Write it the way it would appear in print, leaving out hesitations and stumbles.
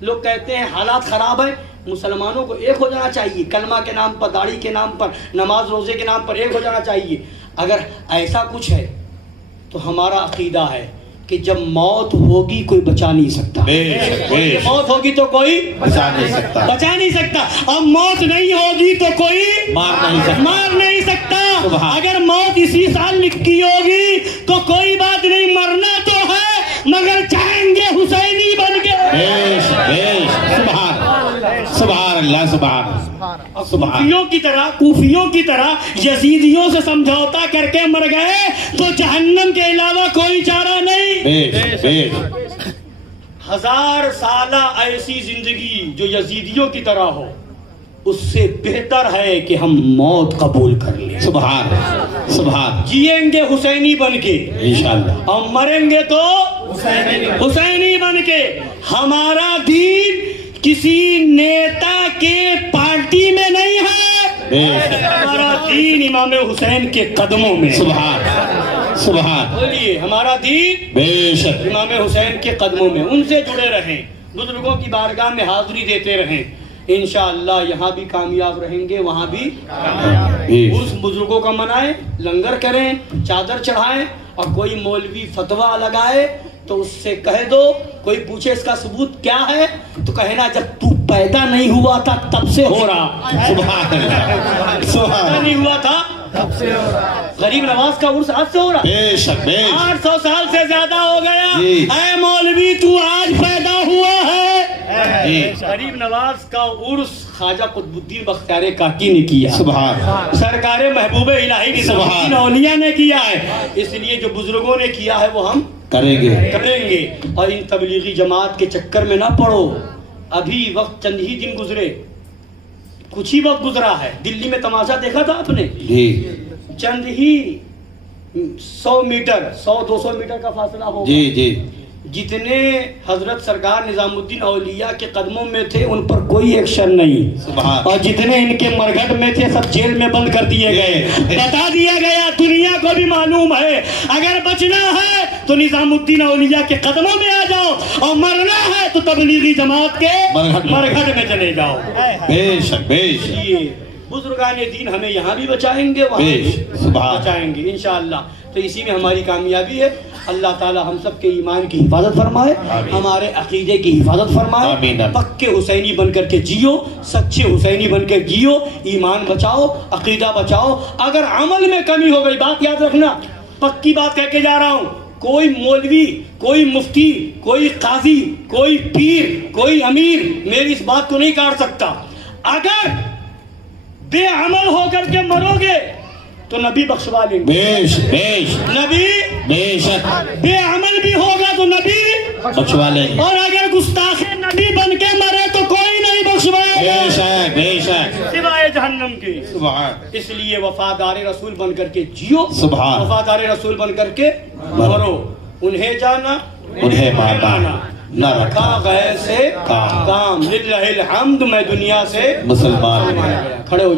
لوگ کہتے ہیں حالات خراب ہیں، مسلمانوں کو ایک ہو جانا چاہیے، کلمہ کے نام پر، داڑھی کے نام پر، نماز روزے کے نام پر ایک ہو جانا چاہیے۔ اگر ایسا کچھ ہے تو ہمارا عقیدہ ہے کہ جب موت ہوگی کوئی بچا نہیں سکتا، موت ہوگی تو کوئی بچا نہیں سکتا، اب موت نہیں ہوگی تو کوئی مار نہیں سکتا۔ اگر موت اسی سال لکھی ہوگی تو کوئی بات نہیں، مرنا تو ہے مگر چاہیں گے حسینی بن کے۔ سبحان اللہ، کوفیوں کی طرح یزیدیوں سے سمجھوتا کر کے مر گئے تو جہنم کے علاوہ کوئی چارہ نہیں۔ 1000 سالہ ایسی زندگی جو یزیدیوں کی طرح ہو، اس سے بہتر ہے کہ ہم موت قبول کر لیں۔ سبحان، جیئیں گے حسینی بن کے انشاءاللہ، اور مریں گے تو حسینی بن کے۔ ہمارا دین کسی نیتا کے پارٹی میں نہیں ہے، ہمارا دین امام حسین کے قدموں میں۔ سبحان، بولیے، ہمارا دین بے شک، امام حسین کے قدموں میں، ان سے جڑے رہیں، بزرگوں کی بارگاہ میں حاضری دیتے رہیں، انشاءاللہ یہاں بھی کامیاب رہیں گے، وہاں بھی اس بزرگوں کا منائیں، لنگر کریں، چادر چڑھائیں، اور کوئی مولوی فتویٰ لگائے تو اس سے کہہ دو، کوئی پوچھے اس کا ثبوت کیا ہے تو کہنا جب تو پیدا نہیں ہوا تھا تب سے ہو رہا۔ پیدا نہیں ہوا تھا تب سے ہو رہا۔ غریب نواز کا عرس آج سے ہو رہا، بے شک، 800 سال سے زیادہ ہو گیا۔ اے مولوی تو آج پیدا ہوا ہے۔ غریب نواز کا عرس خواجہ قطب الدین بختیار کاکی نے کیا، سرکار محبوب الہی نظام الدین اولیاء نے کیا ہے، اس لیے جو بزرگوں نے کیا ہے وہ ہم کریں گے۔ اور ان تبلیغی جماعت کے چکر میں نہ پڑو، ابھی وقت چند ہی دن گزرے، کچھ ہی وقت گزرا ہے، دلی میں تماشا دیکھا تھا آپ نے، چند ہی 100 میٹر 100-200 میٹر کا فاصلہ ہوگا، جتنے حضرت سرکار نظام الدین اولیاء کے قدموں میں تھے ان پر کوئی ایکشن نہیں، اور جتنے ان کے مرگھٹ میں تھے سب جیل میں بند کر دیے گئے۔ بتا دیا گیا، دنیا کو بھی معلوم ہے، اگر بچنا ہے تو نظام الدین اولیاء کے قدموں میں آ جاؤ، اور مرنا ہے تو تبلیغی جماعت کے مرگھٹ میں چلے جاؤ۔ بے شک، بزرگان دین ہمیں یہاں بھی بچائیں گے، وہاں بھی بچائیں گے انشاءاللہ۔ تو اسی میں ہماری کامیابی ہے۔ اللہ تعالی ہم سب کے ایمان کی حفاظت فرمائے، ہمارے عقیدے کی حفاظت فرمائے، پکے حسینی بن کر کے جیو، سچے حسینی بن کے جیو، ایمان بچاؤ، عقیدہ بچاؤ۔ اگر عمل میں کمی ہو گئی، بات یاد رکھنا، پکی بات کہہ کے جا رہا ہوں، کوئی مولوی، کوئی مفتی، کوئی قاضی، کوئی پیر، کوئی امیر میری اس بات کو نہیں کاٹ سکتا۔ اگر بے عمل ہو کر کے مرو گے تو نبی بخشوا لیں گے، نبی بے عمل بھی ہوگا تو نبی بخشوا لیں گے، اور اگر گستاخ نبی بن کے مرے تو کوئی نہیں بخشوائے گا سوائے جہنم کی۔ اس لیے وفادار رسول بن کر کے جیو، وفادار رسول بن کر کے مرو، انہیں جانا انہیں مانا، نہ رکھا غیر سے کام، للہ الحمد، میں دنیا سے مسلمان کھڑے ہو